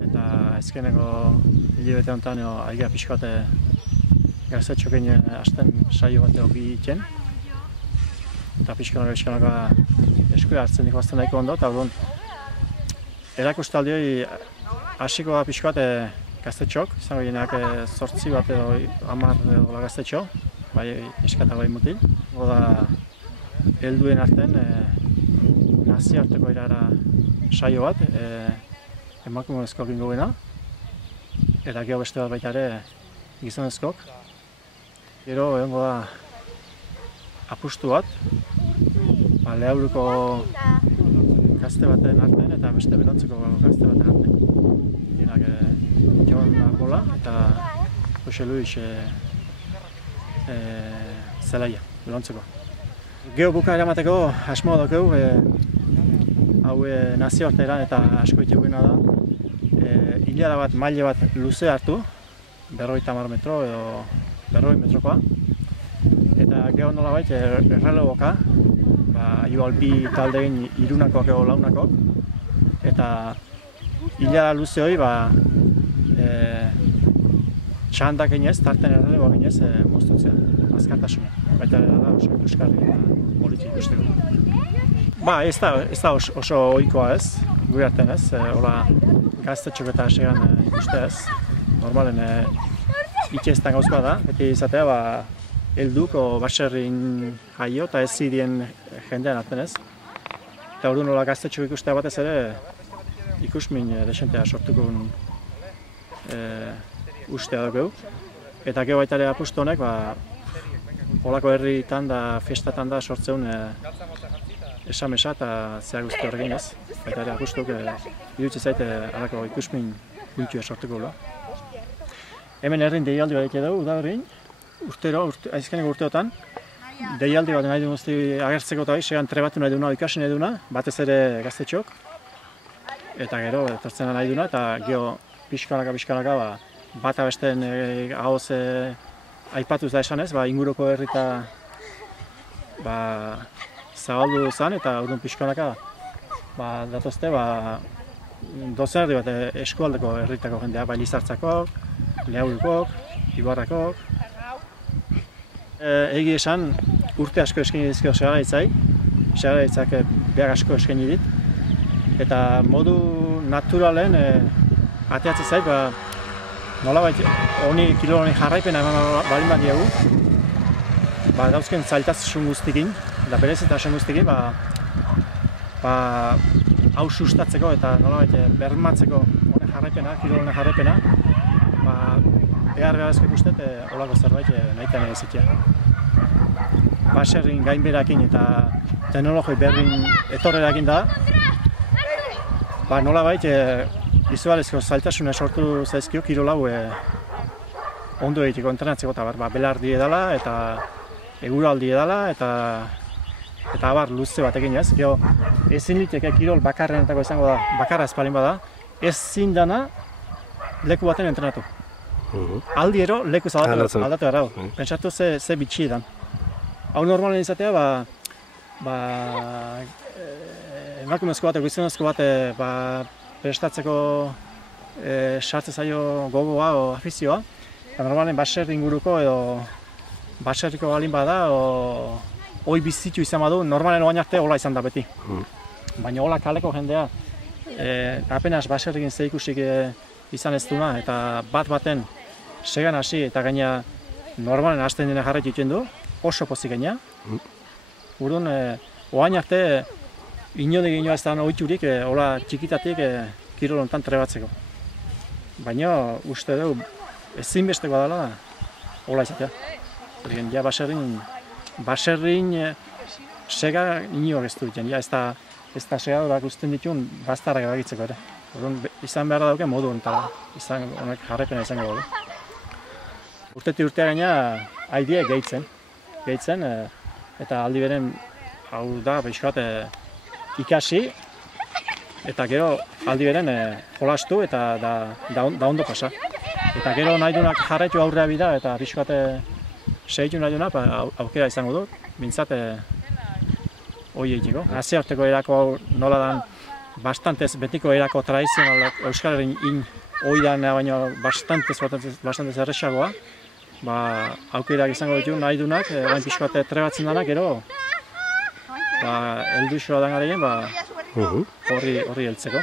Eta ezkeneko hilabete honetan aiga pixkate gaztetxokin hasten saio bat egiten. Eta pixkanaka eskuia hartzen diko azten daiko ondo, eta orduan erakustaldioi hasiko da pixkate gaztetxok, izango gineak 8 bat edo 10 edo gaztetxo, bai eskata bai mutil. Oda, helduen artean nazioarteko irara saio bat, emakumezkoak ingo gena, eta gero beste bat baita ere gizonezkok. Gero egongo da apustu bat, Leauruko gazte baten artean eta beste Belontzeko gazte baten artean. Dienak Jon Arbola eta Jose Luis Zelaia, Belontzeko. Gero buka eramateko asmoa daukeu, hau nazioartean eta asko itxeguna da. Ilara bat, maile bat luze hartu, 50 metro edo 40 metrokoa. Eta gero nolabait errelegoka, igual bi taldeen irunakoak edo launakok. Eta ilara luze hori txandak ginez, tarten errelegoak ginez moztutzea, azkartasuna. Baita da oso ikuskarri eta politxi ikusteko. Ez da oso ohikoa ez, gure artean ez, hola gaztetxok eta segan ikuste ez. Normalen ikestan gauzkoa da, beti izatea helduk o baserrin jaio eta ez zidien jendean artean ez. Eta orduan nola gaztetxok ikustea batez ere ikusmin desentea sortuko ustea dugu. Eta gero baita ere apustu honek, holako herritan da, festatan da sortzeun esamesa eta zea guzti horrekin ez. Baita ere apustuk iruditzen zait halako ikusmin puntua sortuko gula. Hemen herrin deialdi bat dugu, da herrin. Aizkeneko urteotan, deialdi bat nahi duen agertzeko eta segan trebatu nahi duna, ikasi nahi duna, batez ere gaztetxok. Eta gero, etortzen nahi duna, eta gero pixkanaka, bata besteen gauz aipatuz da esan ez, inguruko herrita zabaldu zan, eta orduan pixkanaka datozte, dozen herri bat eskualdeko herritako jendea, Lizartzakok, Leaurukok, Ibarrakok. Egi esan, urte asko eskaini dizkio segaraitzai, segaraitzak behar asko eskaini dit. Eta modu naturalen ateatzen zait, nolabait honi kilo honi jarraipena eman balin bat diagu. Dauzken zailtasun guztikin, eta berezitasun guztikin, hau sustatzeko eta nolabait bermatzeko honi jarraipena, kilo honi jarraipena, behar ezko ikustet, holako zerbait nahitean egizitia. Baserrin gainberakin eta teknologi berrin etorrerakin da, nolabait izugarrizko zailtasuna sortu zaizkio kirol hau ondo egiteko entrenatzeko eta belardi edala eta eguraldi edala eta luze batekin ez. Gero ezin liteke kirol bakarrenetako izango da, bakarra espalin bada, ezin dana leku baten entrenatu. Aldiero lekuz aldatu behar dago. Pentsatu ze bitxi edan. Hau normalen izatea, emakumezko bat, gizonezko bat prestatzeko sartze zaio gogoa o afizioa. Normalen baserri inguruko edo baserriko balin bada, hoi bizitu izan badu, normalen oain arte hola izan da beti. Baina hola kaleko jendea, apenas baserrikin zeikusik izan ez duna, eta baten segan hasi eta gaina normalen hasten dena jarraitu egiten du, oso pozik gaina. Orduan, oain arte inode ginoa ez da ohiturik, hola txikitatik kirol honetan trebatzeko. Baina uste dugu ezinbestekoa dela hola izatea. Ja baserrin sega inoak ez du egiten, ez da segadorak usten dituen bastarrak eragitzeko ere. Orduan, izan behar dauke modu honetara, honek jarraipena izango dugu. Urtetik urtea gaina haidie gehitzen, eta aldi beren hau da pixkat ikasi, eta gero aldi beren jolastu eta da ondo pasa. Eta gero nahi duenak jarraitu aurrea bida eta pixkat segitu nahi duenak aukera izango dut, bintzat hori egiteko. Nazioarteko erako nola dan bastantez betiko erako tradizionalak Euskararen oidana baino bastantez erresagoa. Aukerak izango ditu nahi dunak, orain pixko bat trebatzen danak, gero heldu isoa dan garaien, horri heltzeko.